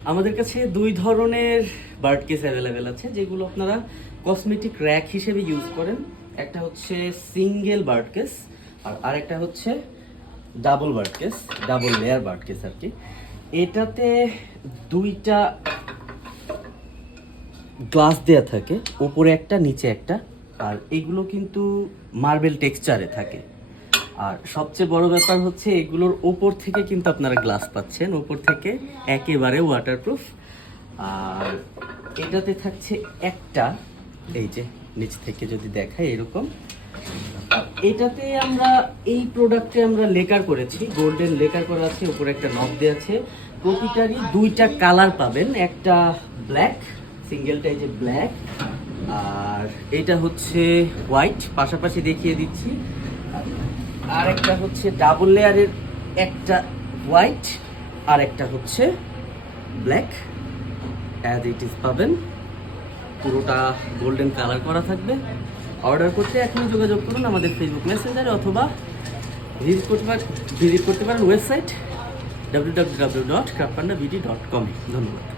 আমাদের কাছে দুই ধরনের বার্ড কেস অ্যাভেলেবেল আছে, যেগুলো আপনারা কসমেটিক র্যাক হিসেবে ইউজ করেন। একটা হচ্ছে সিঙ্গেল বার্ড কেস, আর আরেকটা হচ্ছে double bird case, double layer bird case আর কি। এটাতে দুইটা গ্লাস দেয়া থাকে, উপরে একটা নিচে একটা, আর এগুলো কিন্তু মার্বেল টেক্সচারে থাকে। আর সবচেয়ে বড় ব্যাপার হচ্ছে এগুলোর ওপর থেকে কিন্তু আপনারা গ্লাস পাচ্ছেন, ওপর থেকে একেবারে ওয়াটারপ্রুফ। আর এটাতে থাকছে একটা, এই যে নিচ থেকে যদি দেখাই এরকম, এটাতে আমরা এই প্রোডাক্টে আমরা লেকার করেছি, গোল্ডেন লেকার করা আছে, উপরে একটা নব দেওয়া আছে। প্রতিটারই দুইটা কালার পাবেন, একটা ব্ল্যাক, সিঙ্গেলটা এই যে ব্ল্যাক, আর এটা হচ্ছে হোয়াইট, পাশাপাশি দেখিয়ে দিচ্ছি। আর একটা হচ্ছে ডাবল লেয়ারের, একটা হোয়াইট আর একটা হচ্ছে ব্ল্যাক, অ্যাজ ইট ইজ পাবেন। পুরোটা গোল্ডেন কালার করা থাকবে। অর্ডার করতে এখনই যোগাযোগ করুন আমাদের ফেসবুক মেসেঞ্জারে, অথবা ভিজিট করতে পারেন ওয়েবসাইট www.craftpandabeauty.com। ধন্যবাদ।